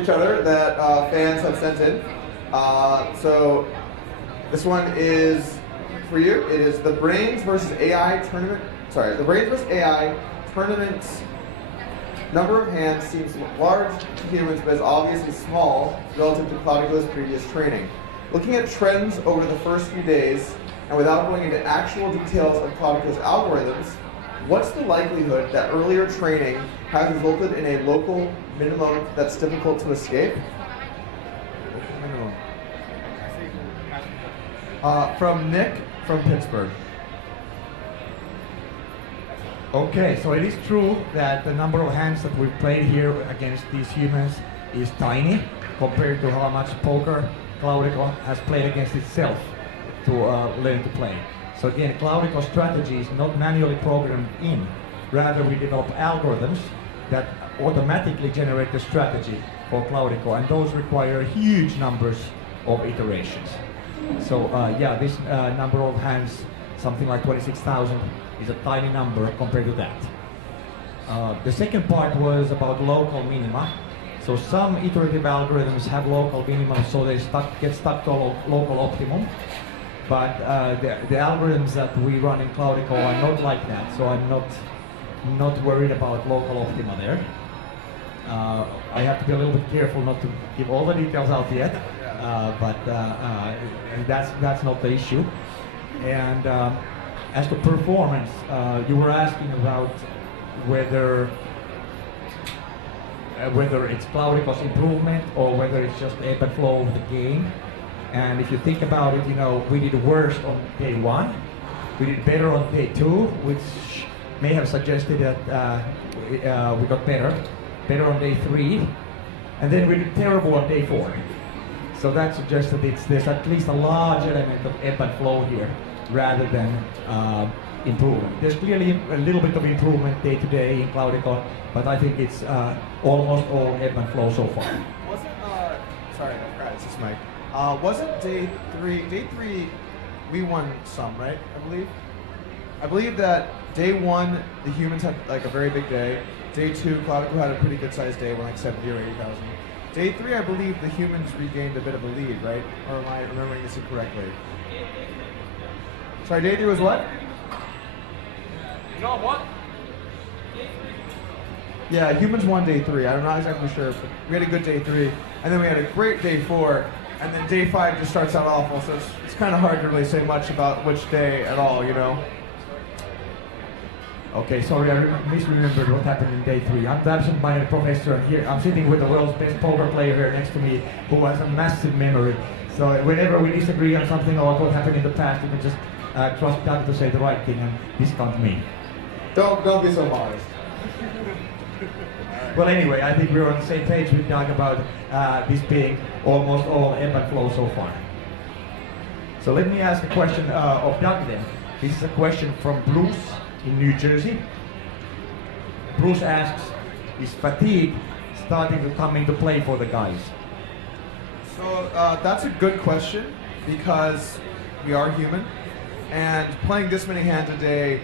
each other that fans have sent in. So this one is for you. It is the Brains versus AI tournament. Sorry, the Brains versus AI tournament's number of hands seems large to humans, but is obviously small relative to Cloudico's previous training. Looking at trends over the first few days, and without going into actual details of Cloudico's algorithms, what's the likelihood that earlier training has resulted in a local minimum that's difficult to escape? From Nick from Pittsburgh. Okay, so it is true that the number of hands that we've played here against these humans is tiny compared to how much poker Cloudico has played against itself to learn to play. So again, Cloudico's strategy is not manually programmed in. Rather, we develop algorithms that automatically generate the strategy for Cloudico, and those require huge numbers of iterations. So yeah, this number of hands, something like 26,000, is a tiny number compared to that. The second part was about local minima. So some iterative algorithms have local minimum, so they get stuck to a local optimum. But the algorithms that we run in Cloudico are not like that, so I'm not worried about local optima there. I have to be a little bit careful not to give all the details out yet, but that's not the issue. And as to performance, you were asking about whether it's Cloudico's improvement or whether it's just ebb and flow of the game. And if you think about it, you know, we did worse on day 1, we did better on day 2, which may have suggested that we got better on day 3, and then we did terrible on day 4. So that suggests that there's at least a large element of ebb and flow here, rather than improvement. There's clearly a little bit of improvement day to day in Cloudico, but I think it's almost all ebb and flow so far. Wasn't sorry, I forgot, it's this mic. Wasn't day 3, we won some, right? I believe that day 1, the humans had like a very big day. Day 2, Cloudico had a pretty good sized day, like 70 or 80,000. Day 3, I believe the humans regained a bit of a lead, right? Or am I remembering this incorrectly? Sorry, day 3 was what? You know what? Yeah, humans won day 3. I'm not exactly sure, but we had a good day 3, and then we had a great day 4, and then day 5 just starts out awful, so it's kind of hard to really say much about which day at all, you know? Okay, sorry, I misremembered what happened in day 3. I'm the absent-minded professor here. I'm sitting with the world's best poker player here next to me, who has a massive memory. So whenever we disagree on something or what happened in the past, you can just trust Doug to say the right thing and discount me. Don't be so modest. Well, anyway, I think we're on the same page with Doug about this being almost all ebb and flow so far. So let me ask a question of Doug then. This is a question from Bruce in New Jersey. Bruce asks, is fatigue starting to come into play for the guys? So that's a good question, because we are human, and playing this many hands a day,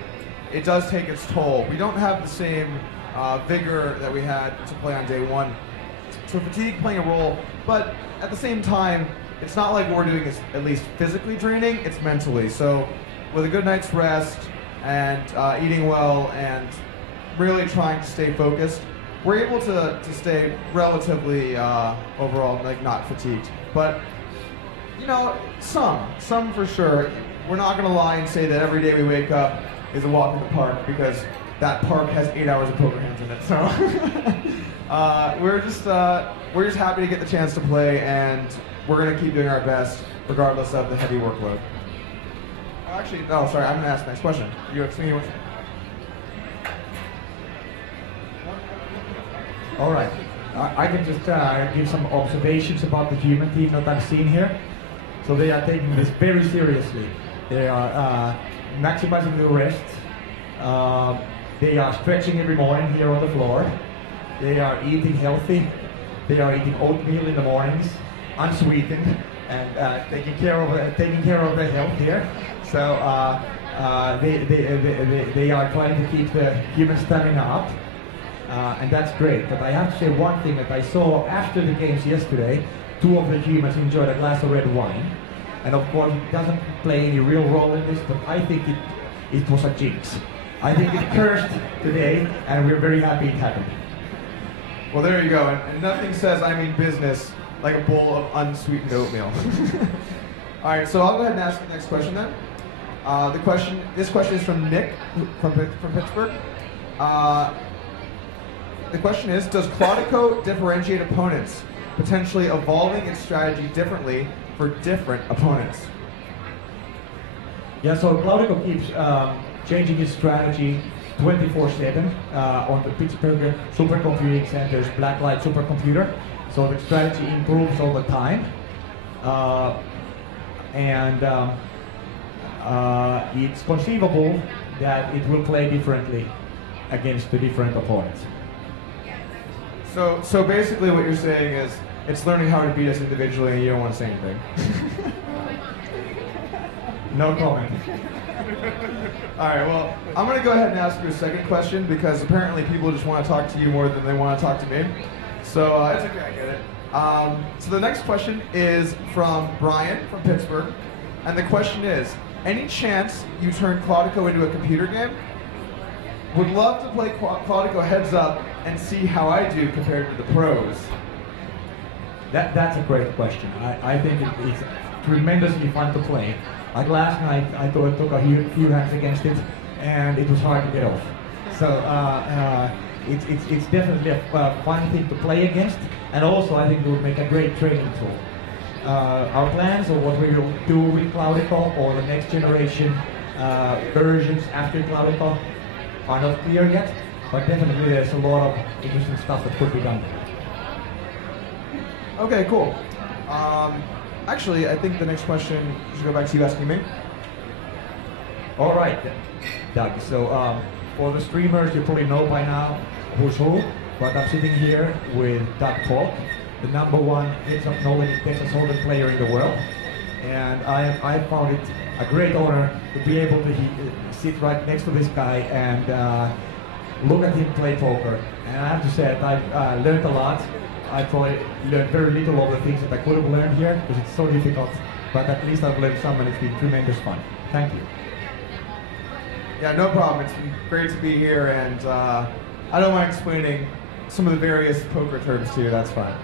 it does take its toll. We don't have the same vigor that we had to play on day 1. So fatigue playing a role, but at the same time, it's not like what we're doing is at least physically draining, it's mentally. So with a good night's rest and eating well and really trying to stay focused, we're able to stay relatively overall like not fatigued. But you know, some for sure. We're not gonna lie and say that every day we wake up is a walk in the park, because that park has 8 hours of poker hands in it. So we're just happy to get the chance to play, and we're gonna keep doing our best regardless of the heavy workload. Actually, oh sorry, I'm gonna ask the next question. You explain with. All right, I can just give some observations about the human team that I've seen here. So they are taking this very seriously. They are maximizing their rest. They are stretching every morning here on the floor. They are eating healthy. They are eating oatmeal in the mornings, unsweetened, and taking care of their health here. So they are trying to keep the human stamina up. and that's great. But I have to say one thing that I saw after the games yesterday. Two of the humans enjoyed a glass of red wine, and of course it doesn't play any real role in this, but I think it was a jinx. I think it cursed today, and we're very happy it happened. Well, there you go. And nothing says I mean business like a bowl of unsweetened oatmeal. All right, so I'll go ahead and ask the next question then. This question is from Nick from Pittsburgh. The question is, does Claudico differentiate opponents, potentially evolving its strategy differently for different opponents? Yeah, so Claudico keeps changing his strategy 24/7 on the Pittsburgh Supercomputing Center's Blacklight supercomputer. So the strategy improves all the time. It's conceivable that it will play differently against the different opponents. So basically what you're saying is it's learning how to beat us individually and you don't want to say anything. No comment. All right, well, I'm going to go ahead and ask you a second question because apparently people just want to talk to you more than they want to talk to me. So it's okay, I get it. So the next question is from Brian from Pittsburgh. And the question is, any chance you turn Claudico into a computer game? Would love to play Claudico heads up and see how I do compared to the pros. That's a great question. I think it's tremendously fun to play. Like last night, I took a few hands against it, and it was hard to get off. So it's definitely a fun thing to play against, and also I think it would make a great training tool. Our plans or what we will do with Claudico or the next generation versions after Claudico are not clear yet, but definitely there's a lot of interesting stuff that could be done. Okay, cool. Actually, I think the next question should go back to you asking me. All right, Doug. So for the streamers, you probably know by now who's who, but I'm sitting here with Doug Polk, the #1 heads-up knowledge Texas Hold'em player in the world, and I found it a great honor to be able to sit right next to this guy and look at him play poker. And I have to say that I've learned a lot. I probably learned very little of the things that I could have learned here because it's so difficult, but at least I've learned some and it's been tremendous fun. Thank you. Yeah, no problem. It's been great to be here, and I don't mind explaining some of the various poker terms to you. That's fine.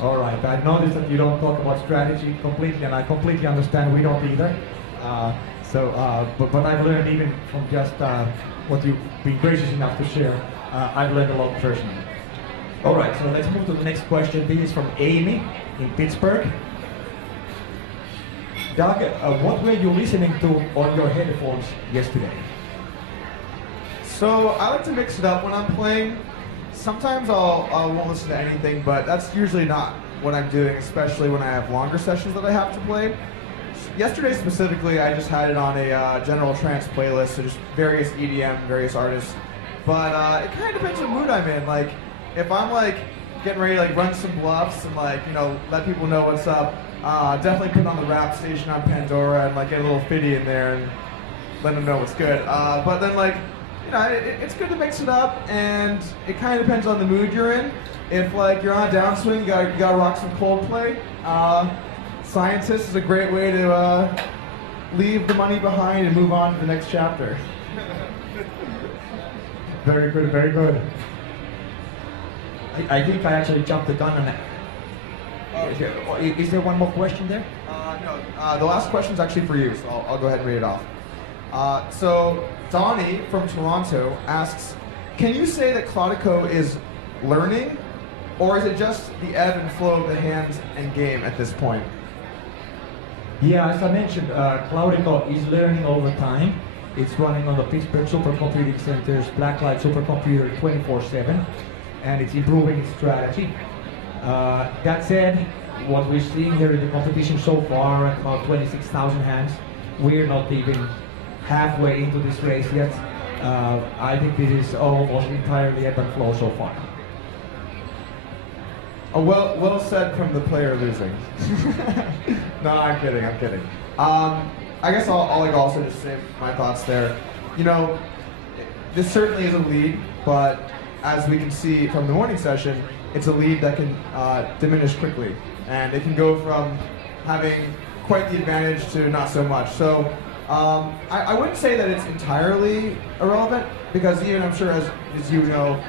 All right. I've noticed that you don't talk about strategy completely, and I completely understand we don't either. But I've learned even from just what you've been gracious enough to share. I've learned a lot personally. All right, so let's move to the next question. This is from Amy in Pittsburgh. Doug, what were you listening to on your headphones yesterday? So I like to mix it up when I'm playing. Sometimes I won't listen to anything, but that's usually not what I'm doing, especially when I have longer sessions that I have to play. Yesterday specifically, I just had it on a general trance playlist, so just various EDM, various artists. But it kind of depends what mood I'm in. Like, if I'm like getting ready to like run some bluffs and like, you know, let people know what's up, definitely put on the rap station on Pandora and like get a little fitty in there and let them know what's good. But then like, you know, it's good to mix it up, and it kind of depends on the mood you're in. If like you're on a downswing, you gotta rock some Coldplay. Scientist is a great way to leave the money behind and move on to the next chapter. Very good, very good. I think I actually jumped the gun on that. Is there one more question there? No, the last question is actually for you, so I'll go ahead and read it off. So Donnie from Toronto asks, can you say that Claudico is learning, or is it just the ebb and flow of the hand and game at this point? Yeah, as I mentioned, Claudico is learning all the time. It's running on the Pittsburgh Supercomputing Center's Blacklight supercomputer 24/7, and it's improving its strategy. That said, what we're seeing here in the competition so far, at about 26,000 hands, we're not even halfway into this race yet. I think this is almost entirely ebb and flow so far. Oh, well said from the player losing. No, I'm kidding. I guess I'll like also just say my thoughts there. You know, this certainly is a lead, but as we can see from the morning session, it's a lead that can diminish quickly. And it can go from having quite the advantage to not so much. So I wouldn't say that it's entirely irrelevant, because even I'm sure as you know,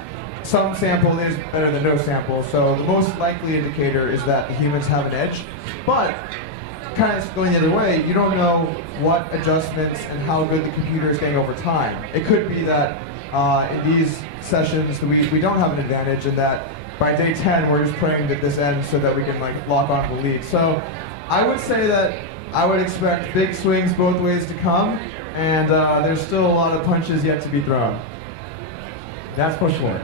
some sample is better than no sample. So the most likely indicator is that the humans have an edge. But kind of going the other way, you don't know what adjustments and how good the computer is getting over time. It could be that in these sessions we don't have an advantage, and that by day 10 we're just praying that this ends so that we can like lock on the lead. So I would say that I would expect big swings both ways to come, and there's still a lot of punches yet to be thrown. That's for sure.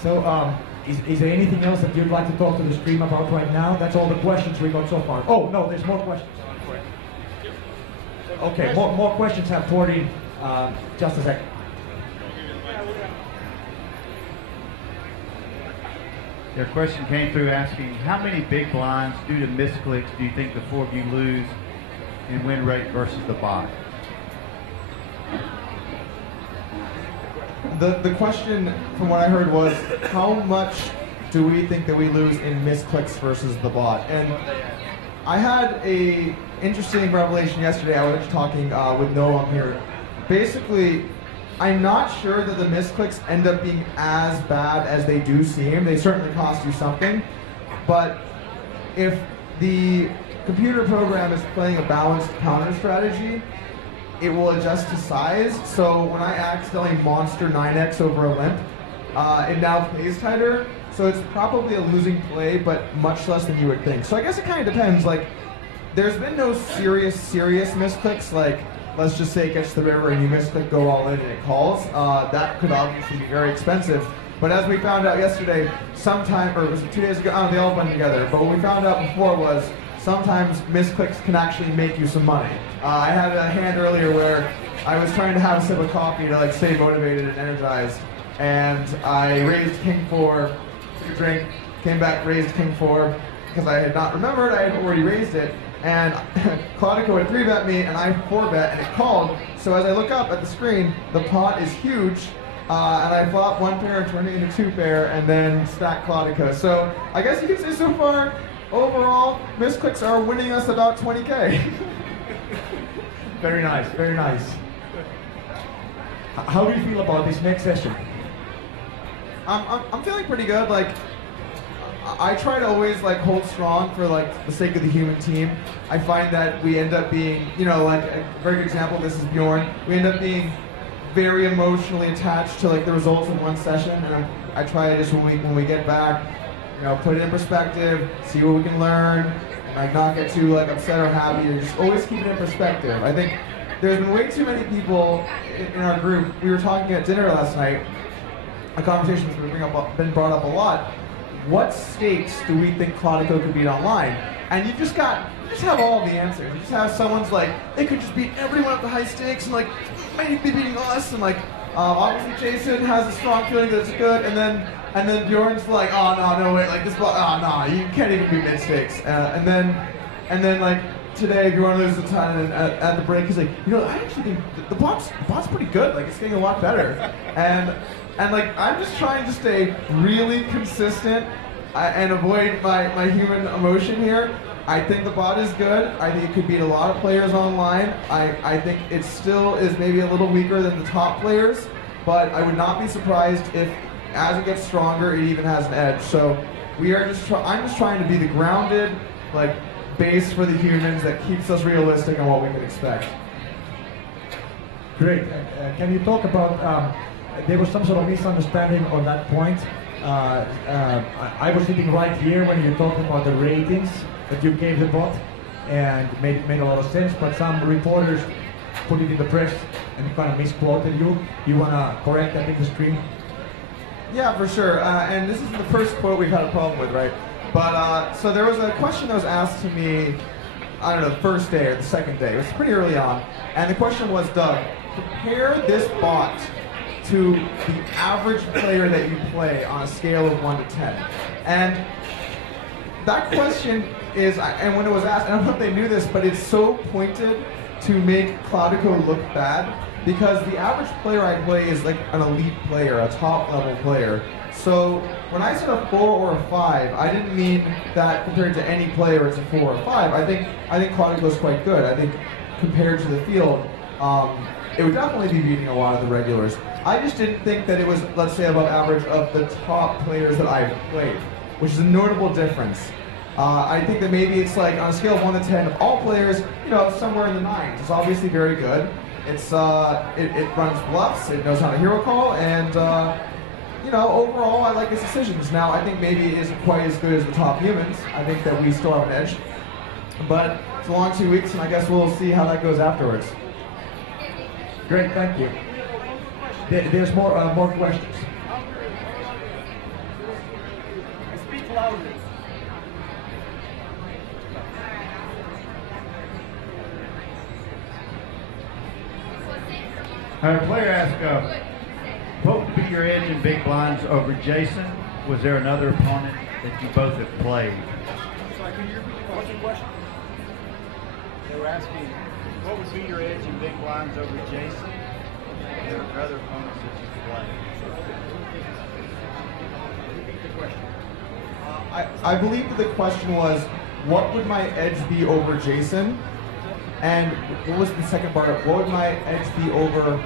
So, is there anything else that you'd like to talk to the stream about right now? That's all the questions we got so far. Oh, no, there's more questions. Okay, more questions have poured in. Just a second. Their question came through asking, how many big blinds due to misclicks do you think the four of you lose in win rate versus the bot? The question, from what I heard, was how much do we think that we lose in misclicks versus the bot? And I had a interesting revelation yesterday. I was talking with Noam here. Basically, I'm not sure that the misclicks end up being as bad as they do seem. They certainly cost you something. But if the computer program is playing a balanced counter strategy, it will adjust to size. So when I accidentally monster 9x over a limp, it now plays tighter. So it's probably a losing play, but much less than you would think. So I guess it kind of depends. Like, there's been no serious misclicks. Like, let's just say it gets to the river and you misclick, go all in, and it calls. That could obviously be very expensive. But as we found out yesterday, sometime, or was it 2 days ago? They all went together. But what we found out before was sometimes misclicks can actually make you some money. I had a hand earlier where I was trying to have a sip of coffee to like stay motivated and energized, and I raised King 4, took a drink, came back, raised King 4, because I had not remembered I had already raised it, and Claudico had 3-bet me, and I 4-bet, and it called. So as I look up at the screen, the pot is huge, and I flop 1 pair and turn it into 2 pair, and then stack Claudico. So I guess you could say so far, overall, misclicks are winning us about 20K. Very nice, very nice. How do you feel about this next session? I'm feeling pretty good. Like, I try to always like hold strong for like the sake of the human team. I find that we end up being, you know, like a very good example of this is Bjorn. We end up being very emotionally attached to like the results of one session, and I try to just when we get back, you know, put it in perspective, see what we can learn, and like not get too like upset or happy, and just always keep it in perspective. I think there's been way too many people in our group. We were talking at dinner last night, a conversation that's been brought up a lot. What stakes do we think Claudico could beat online? And you just have all the answers. You just have someone's like, they could just beat everyone at the high stakes, and like, might even be beating us, and like, obviously Jason has a strong feeling that it's good, and then Bjorn's like, oh no wait, like this, oh no, you can't even beat mid stakes, and then like today Bjorn loses a ton, and at the break he's like, you know, I actually think the bot's pretty good, like it's getting a lot better, and like I'm just trying to stay really consistent and avoid my human emotion here. I think the bot is good. I think it could beat a lot of players online. I think it still is maybe a little weaker than the top players, but I would not be surprised if, as it gets stronger, it even has an edge. So I'm just trying to be the grounded, like, base for the humans that keeps us realistic on what we can expect. Great. Can you talk about, there was some sort of misunderstanding on that point. I was sitting right here when you talked about the ratings that you gave the bot, and it made a lot of sense, but some reporters put it in the press and kind of misquoted you. You want to correct that in the stream? Yeah, for sure. And this is the first quote we've had a problem with, right? But so there was a question that was asked to me, I don't know, the first day or the second day. It was pretty early on. And the question was, Doug, compare this bot to the average player that you play on a scale of 1 to 10. And that question is, and when it was asked, I don't know if they knew this, but it's so pointed to make Claudico look bad. because the average player I play is like an elite player, a top level player. So when I said a 4 or a 5, I didn't mean that compared to any player it's a 4 or 5. I think Claudico's quite good. I think compared to the field, it would definitely be beating a lot of the regulars. I just didn't think that it was, let's say, above average of the top players that I've played, which is a notable difference. I think that maybe it's like on a scale of 1 to 10 of all players, you know, somewhere in the 9s. It's obviously very good. It's it runs bluffs, it knows how to hero call, and you know, overall I like his decisions. Now I think maybe it isn't quite as good as the top humans. I think that we still have an edge, but it's a long 2 weeks, and I guess we'll see how that goes afterwards. Great, thank you. There's more questions. Speak loudly. A player asked, what would be your edge in big blinds over Jason? Was there another opponent that you both have played? Sorry, can you repeat? What's your question? They were asking, what would be your edge in big blinds over Jason? And there are other opponents that you played. Repeat the question. I believe that the question was, what would my edge be over Jason? And what was the second part? What would my edge be over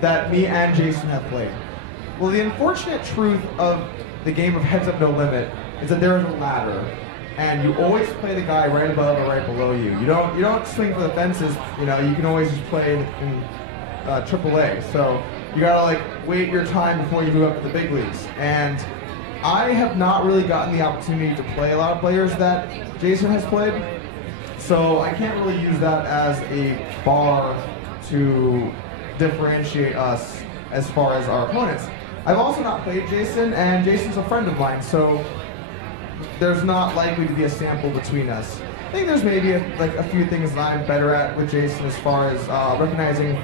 that me and Jason have played? Well, the unfortunate truth of the game of Heads Up No Limit is that there is a ladder, and you always play the guy right above or right below you. You don't swing for the fences. You know, you can always just play in AAA. So you gotta like wait your time before you move up to the big leagues. And I have not really gotten the opportunity to play a lot of players that Jason has played, so I can't really use that as a bar to differentiate us as far as our opponents. I've also not played Jason, and Jason's a friend of mine, so there's not likely to be a sample between us. I think there's maybe a few things that I'm better at with Jason as far as recognizing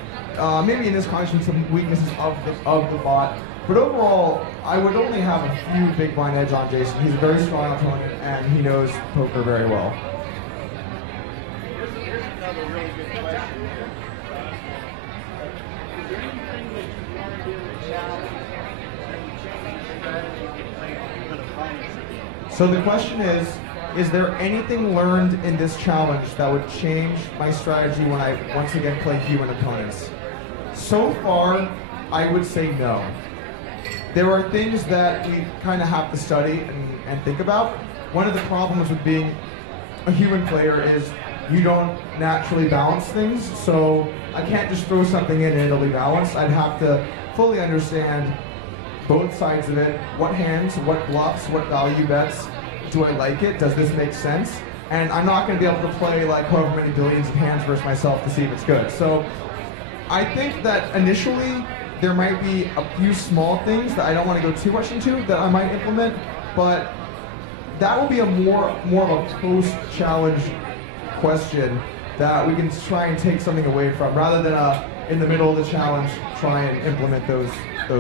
maybe in this context some weaknesses of the bot. But overall, I would only have a few big blind edge on Jason. He's a very strong opponent, and he knows poker very well. Here's another really good question. Is there anything that you learned in the challenge that you changed your strategy to play human opponents again? So the question is there anything learned in this challenge that would change my strategy when I once again play human opponents? So far, I would say no. There are things that we kind of have to study and think about. One of the problems with being a human player is you don't naturally balance things, so I can't just throw something in and it'll be balanced. I'd have to fully understand both sides of it. What hands, what bluffs, what value bets, do I like it? Does this make sense? And I'm not going to be able to play like however many billions of hands versus myself to see if it's good. So I think that initially there might be a few small things that I don't want to go too much into that I might implement, but that will be a more of a post-challenge question that we can try and take something away from, rather than in the middle of the challenge try and implement those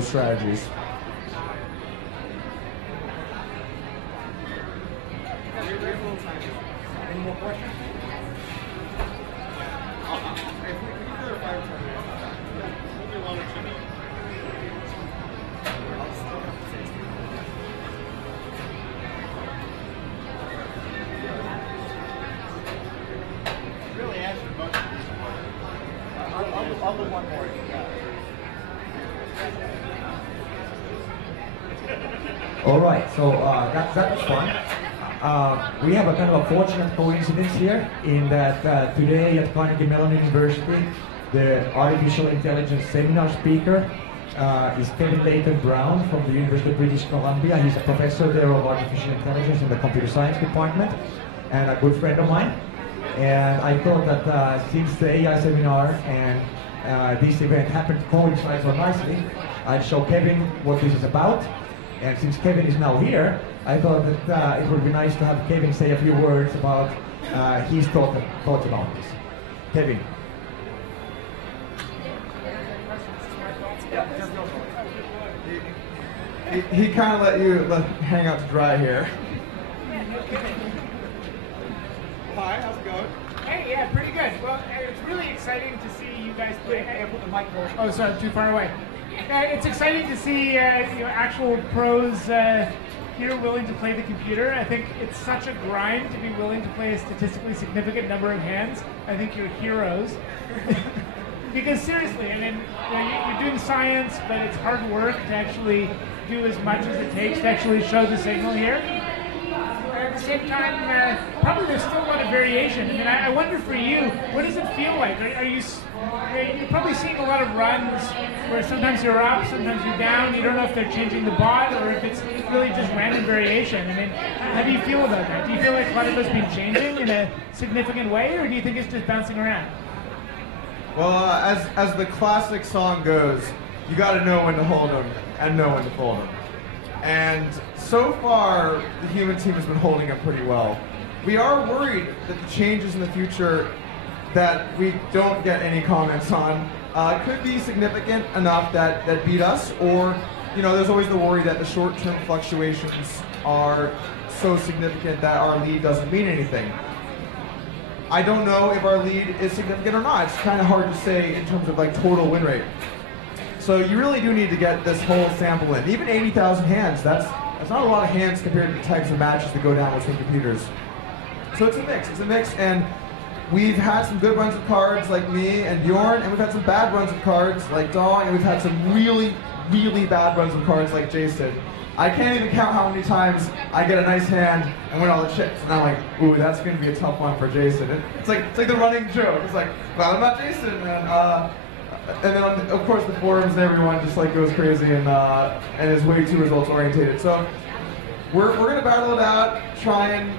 strategies. Any more questions? Really answered most of these questions. I'll do one more if you got it. All right, so that was fun. We have a kind of a fortunate coincidence here in that today at Carnegie Mellon University, the artificial intelligence seminar speaker is Kevin Leighton Brown from the University of British Columbia. He's a professor there of artificial intelligence in the computer science department and a good friend of mine. And I thought that since the AI seminar and this event happened to coincide so nicely, I'd show Kevin what this is about. And since Kevin is now here, I thought that it would be nice to have Kevin say a few words about his thoughts about this. Kevin. He kind of let you hang out to dry here. Hi, how's it going? Hey, yeah, pretty good. exciting to see you guys play. Put the mic close. Oh, sorry, too far away. It's exciting to see actual pros here willing to play the computer. I think it's such a grind to be willing to play a statistically significant number of hands. I think you're heroes. Because seriously, I mean, you're doing science, but it's hard work to actually do as much as it takes to actually show the signal here. At the same time, probably there's still a lot of variation. I mean, I wonder for you, what does it feel like? You're probably seeing a lot of runs where sometimes you're up, sometimes you're down. You don't know if they're changing the bot or if it's really just random variation. I mean, how do you feel about that? Do you feel like Clodico's been changing in a significant way, or do you think it's just bouncing around? Well, as the classic song goes, you got to know when to hold them and know when to fold them. And so far, the human team has been holding them pretty well. We are worried that the changes in the future that we don't get any comments on could be significant enough that beat us, or there's always the worry that the short-term fluctuations are so significant that our lead doesn't mean anything. I don't know if our lead is significant or not. It's kind of hard to say in terms of like total win rate. So you really do need to get this whole sample in. Even 80,000 hands, that's not a lot of hands compared to the types of matches that go down between computers. So it's a mix, and we've had some good runs of cards like me and Bjorn, and we've had some bad runs of cards like Dong, and we've had some really, really bad runs of cards like Jason. I can't even count how many times I get a nice hand and win all the chips, and I'm like, ooh, that's going to be a tough one for Jason. It's like the running joke. It's like, well, I'm not Jason, and then of course the forums and everyone just like goes crazy and is way too results orientated. So we're going to battle it out, try and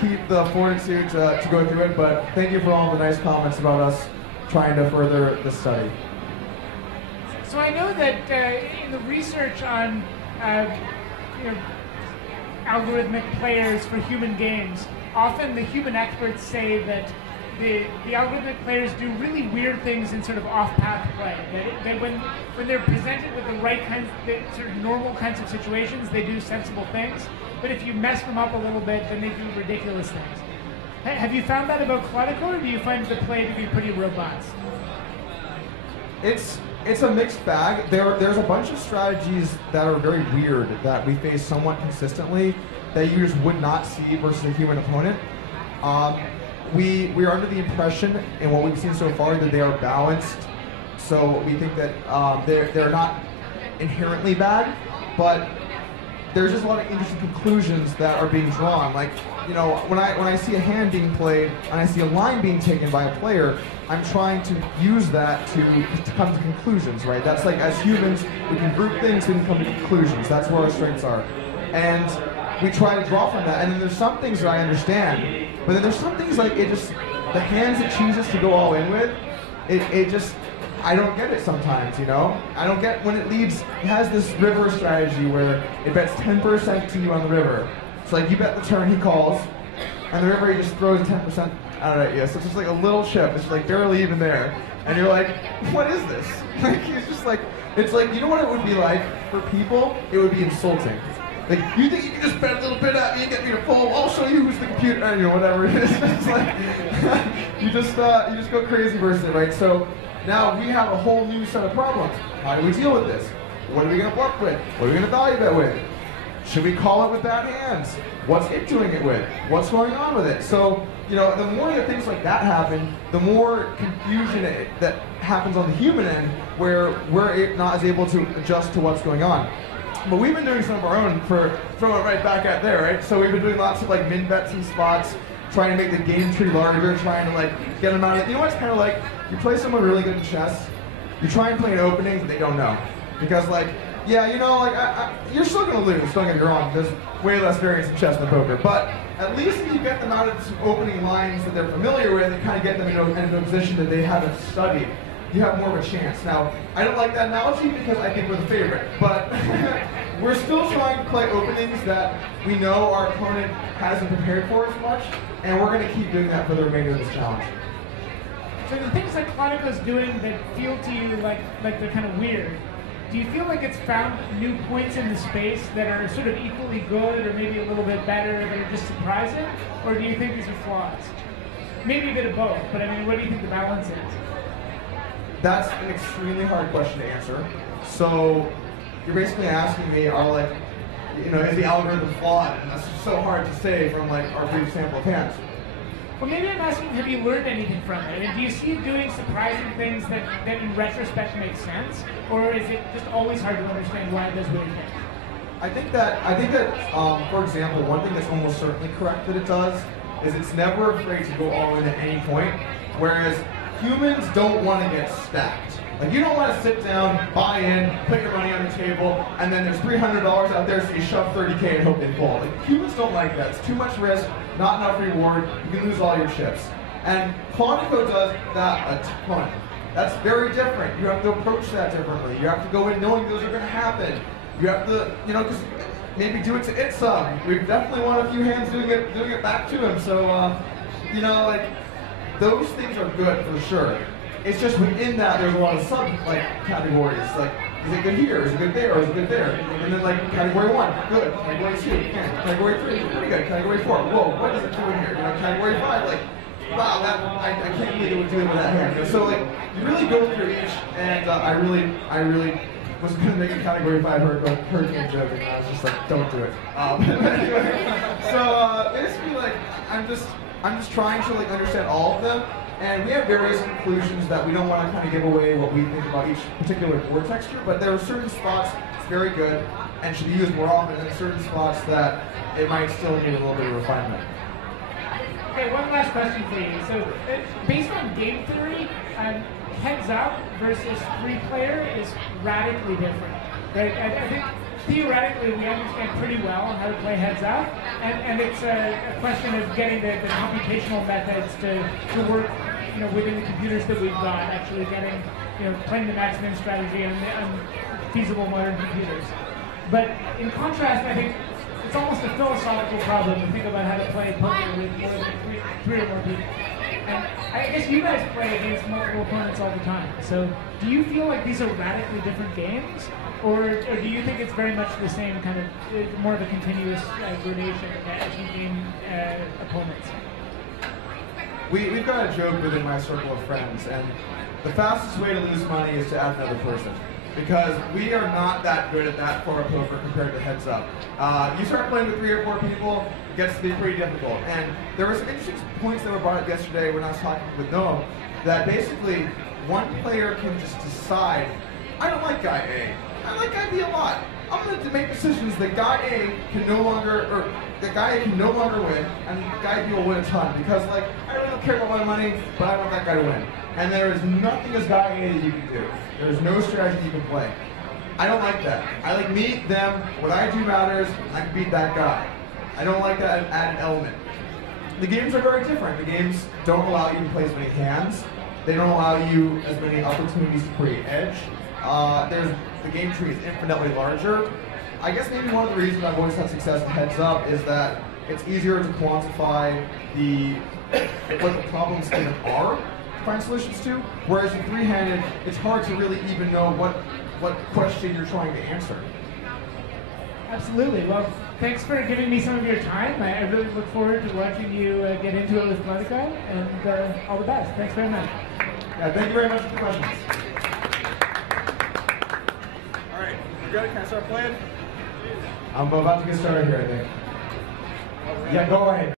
keep the fortitude to go through it. But thank you for all the nice comments about us trying to further the study. So I know that in the research on algorithmic players for human games, often the human experts say that the algorithmic players do really weird things in sort of off-path play. That when they're presented with the right kinds, the sort of normal kinds of situations, they do sensible things. But if you mess them up a little bit, then they do ridiculous things. Have you found that about Clodico, or do you find the play to be pretty robust? It's a mixed bag. There's a bunch of strategies that are very weird that we face somewhat consistently that you just would not see versus a human opponent. We are under the impression, in what we've seen so far, that they are balanced. So we think that they're not inherently bad, but there's just a lot of interesting conclusions that are being drawn. Like, when I see a hand being played and I see a line being taken by a player, I'm trying to use that to come to conclusions, right? That's like, as humans, we can group things, we can come to conclusions. That's where our strengths are. And we try to draw from that. And then there's some things that I understand, but then there's some things like the hands it chooses to go all in with, I don't get it sometimes, I don't get when it has this river strategy where it bets 10% to you on the river. It's like you bet the turn he calls, and the river he just throws 10% out at you. So it's just like a little chip. It's like barely even there. And you're like, what is this? Like, it's just like, it's like, you know what it would be like for people? It would be insulting. Like, you think you can just bet a little bit at me and get me to fold? I'll show you who's the computer, whatever it is. It's like, you just go crazy versus it, right? So now we have a whole new set of problems. How do we deal with this? What are we going to bluff with? What are we going to value bet with? Should we call it with bad hands? What's it doing it with? What's going on with it? So, the more that things like that happen, the more confusion that happens on the human end, where we're not as able to adjust to what's going on. But we've been doing some of our own for throwing it right back at there, right? So we've been doing lots of like min bets and spots, trying to make the game tree larger, trying to like get them out of it. You know what's kind of like, you play someone really good in chess, you try and play an opening that they don't know. Because like, yeah, you're still going to lose, don't get me wrong. There's way less variance in chess than poker. But at least if you get them out of some opening lines that they're familiar with and kind of get them into a position that they haven't studied, you have more of a chance. Now, I don't like that analogy because I think we're the favorite, but we're still trying to play openings that we know our opponent hasn't prepared for as much, and we're going to keep doing that for the remainder of this challenge. So the things that Clodico's doing that feel to you like they're kind of weird, do you feel like it's found new points in the space that are sort of equally good or maybe a little bit better that are just surprising? Or do you think these are flaws? maybe a bit of both, but I mean, what do you think the balance is? That's an extremely hard question to answer. So you're basically asking me, is the algorithm flawed? And that's just so hard to say from like our brief sample of hands. Well, maybe I'm asking, have you learned anything from it? And do you see it doing surprising things that in retrospect make sense? Or is it just always hard to understand why it does weird things? I think that, for example, one thing that's almost certainly correct that it does is it's never afraid to go all in at any point, whereas humans don't want to get stacked. Like, you don't want to sit down, buy in, put your money on the table, and then there's $300 out there, so you shove 30K and hope they fall. Like, humans don't like that. It's too much risk, not enough reward. You can lose all your chips. And Quantico does that a ton. That's very different. You have to approach that differently. You have to go in knowing those are going to happen. You have to, because maybe do it to it some. We've definitely won a few hands doing it back to him. So, like, those things are good for sure. It's just within that there's a lot of categories. Like, is it good here? Is it good there? Or is it good there? And then like category 1, good. Category 2, category 3, pretty good. Category 4, whoa, what is it doing here? Category 5, like, wow, I can't believe it would do it with that hand. So like, you really go through each, and I really was going to make a category 5 hurricane joke, and I was just like, don't do it. Anyway, so basically, like, I'm just trying to like understand all of them. And we have various conclusions that we don't want to kind of give away what we think about each particular board texture, but there are certain spots it's very good and should be used more often, and certain spots that it might still need a little bit of refinement. Okay, one last question for you. So, based on game theory, heads up versus 3-player is radically different. Right? I think theoretically we understand pretty well how to play heads up, and it's a question of getting the computational methods to work, within the computers that we've got, actually getting, playing the max-min strategy on feasible modern computers. But in contrast, I think it's almost a philosophical problem to think about how to play poker with more than three or more people. And I guess you guys play against multiple opponents all the time. So do you feel like these are radically different games? Or do you think it's very much the same kind of, more of a continuous gradation as you game opponents? We've got a joke within my circle of friends, and the fastest way to lose money is to add another person. Because we are not that good at that for a poker compared to heads up. You start playing with 3 or 4 people, it gets to be pretty difficult. And there were some interesting points that were brought up yesterday when I was talking with Noam, that basically one player can just decide, I don't like guy A. I like guy B a lot. I'm going to make decisions that guy A can no longer win, and guy B will win a ton, because like, I really don't care about my money, but I want that guy to win. And there is nothing as guy A that you can do. There's no strategy you can play. I don't like that. I like me, them, what I do matters, I can beat that guy. I don't like that added element. The games are very different. The games don't allow you to play as many hands. They don't allow you as many opportunities to create edge. The game tree is infinitely larger. I guess maybe one of the reasons I've always had success in heads up is that it's easier to quantify what the problems even are to find solutions to. Whereas in 3-handed, it's hard to really even know what question you're trying to answer. Absolutely. Well, thanks for giving me some of your time. I really look forward to watching you get into it with Quantico, and all the best. Thanks very much. Yeah, thank you very much for the questions. All right, you got it? Can I start playing? I'm about to get started here, I think. Yeah, go ahead.